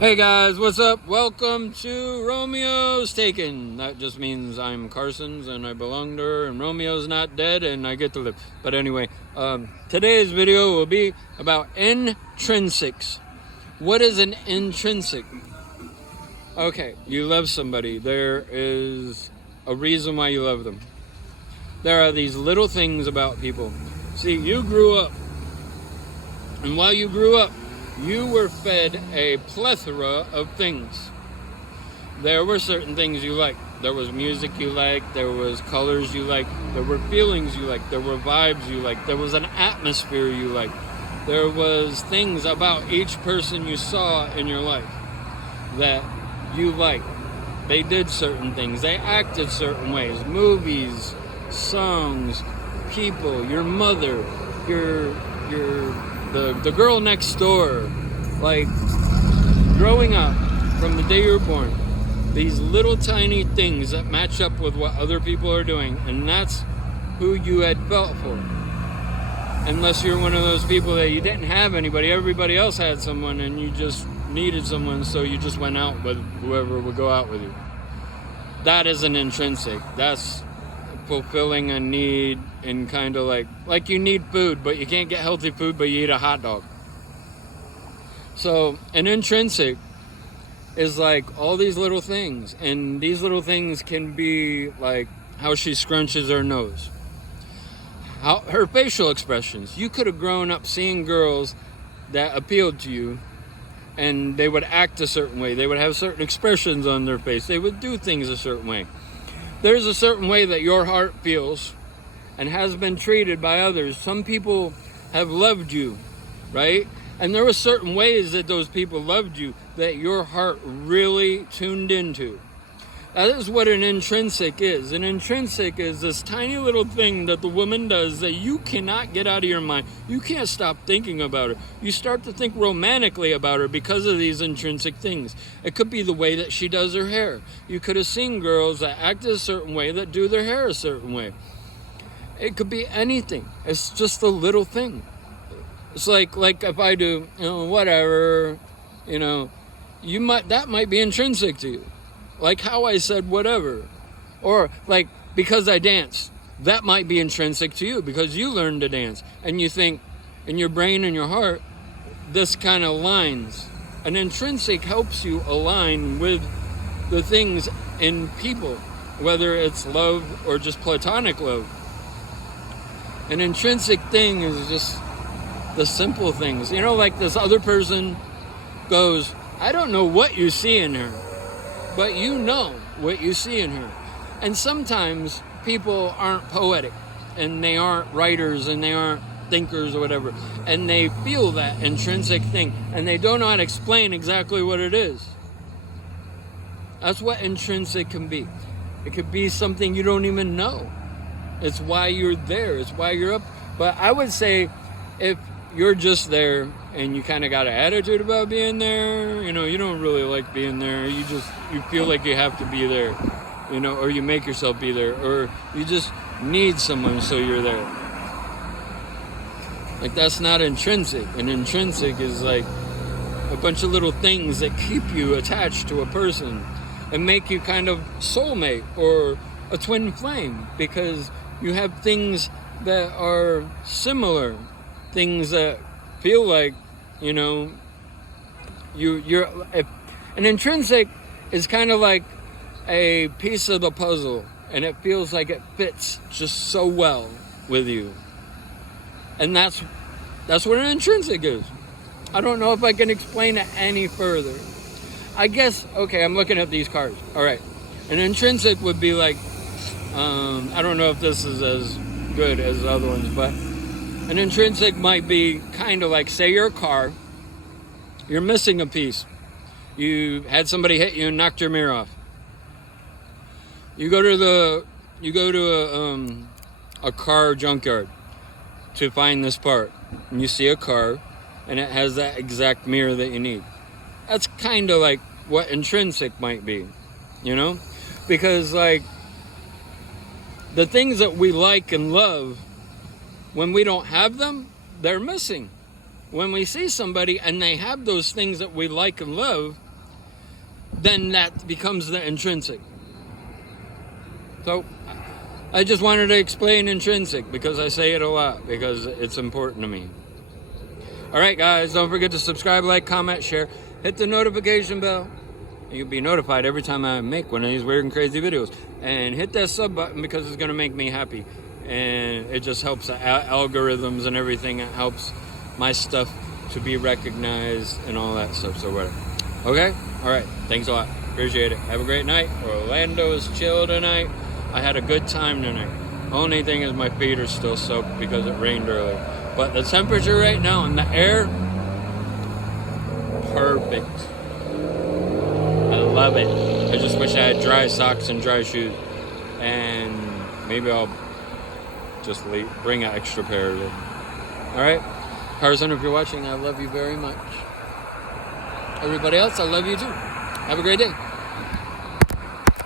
Hey guys, what's up? Welcome to Romeo's Taken. That just means I'm Carson's and I belong to her, and Romeo's not dead and I get to live. But anyway, today's video will be about intrinsics. What is an intrinsic? Okay, you love somebody. There is a reason why you love them. There are these little things about people. See, you grew up, and while you grew up, you were fed a plethora of things. There were certain things you liked. There was music you liked. There was colors you liked. There were feelings you liked. There were vibes you liked. There was an atmosphere you liked. There was things about each person you saw in your life that you liked. They did certain things. They acted certain ways. Movies, songs, people, your mother, the girl next door. Like, growing up from the day you were born, these little tiny things that match up with what other people are doing, and that's who you had felt for. Unless you're one of those people that you didn't have anybody, everybody else had someone and you just needed someone, so you just went out with whoever would go out with you. That is an intrinsic. That's fulfilling a need, and kind of like you need food, but you can't get healthy food, but you eat a hot dog. So an intrinsic is like all these little things, and these little things can be like how she scrunches her nose, how her facial expressions. You could have grown up seeing girls that appealed to you, and they would act a certain way. They would have certain expressions on their face. They would do things a certain way. There's a certain way that your heart feels and has been treated by others. Some people have loved you, right? And there were certain ways that those people loved you that your heart really tuned into. That is what an intrinsic is. An intrinsic is this tiny little thing that the woman does that you cannot get out of your mind. You can't stop thinking about her. You start to think romantically about her because of these intrinsic things. It could be the way that she does her hair. You could have seen girls that act a certain way that do their hair a certain way. It could be anything. It's just a little thing. It's like if I do, whatever, that might be intrinsic to you. Like how I said whatever. Or like because I dance, that might be intrinsic to you because you learned to dance. And you think in your brain and your heart, this kind of aligns. An intrinsic helps you align with the things in people, whether it's love or just platonic love. An intrinsic thing is just the simple things. Like this other person goes, I don't know what you see in her, but you know what you see in her. And sometimes people aren't poetic, and they aren't writers, and they aren't thinkers or whatever, and they feel that intrinsic thing, and they don't know how to explain exactly what it is. That's what intrinsic can be. It could be something you don't even know. It's why you're there. It's why you're up. But I would say if you're just there and you kind of got an attitude about being there, you don't really like being there. You feel like you have to be there, or you make yourself be there, or you just need someone so you're there. Like, that's not intrinsic. An intrinsic is like a bunch of little things that keep you attached to a person and make you kind of soulmate or a twin flame, because you have things that are similar, things that feel like, an intrinsic is kind of like a piece of the puzzle, and it feels like it fits just so well with you. And that's what an intrinsic is. I don't know if I can explain it any further. I guess, okay, I'm looking at these cards. All right. An intrinsic would be like, I don't know if this is as good as the other ones, but an intrinsic might be kind of like, say you're a car, you're missing a piece. You had somebody hit you and knocked your mirror off. You go to a car junkyard to find this part, and you see a car, and it has that exact mirror that you need. That's kind of like what intrinsic might be, because like the things that we like and love, when we don't have them, they're missing. When we see somebody and they have those things that we like and love, then that becomes the intrinsic. So I just wanted to explain intrinsic because I say it a lot because it's important to me. All right, guys, don't forget to subscribe, like, comment, share, hit the notification bell. You'll be notified every time I make one of these weird and crazy videos. And hit that sub button because it's going to make me happy. And it just helps the algorithms and everything. It helps my stuff to be recognized and all that stuff. So whatever. Okay? All right. Thanks a lot. Appreciate it. Have a great night. Orlando is chill tonight. I had a good time tonight. Only thing is my feet are still soaked because it rained earlier. But the temperature right now and the air, perfect. I love it. I just wish I had dry socks and dry shoes. And maybe I'll just bring an extra pair of it. Alright? Carson, if you're watching, I love you very much. Everybody else, I love you too. Have a great day.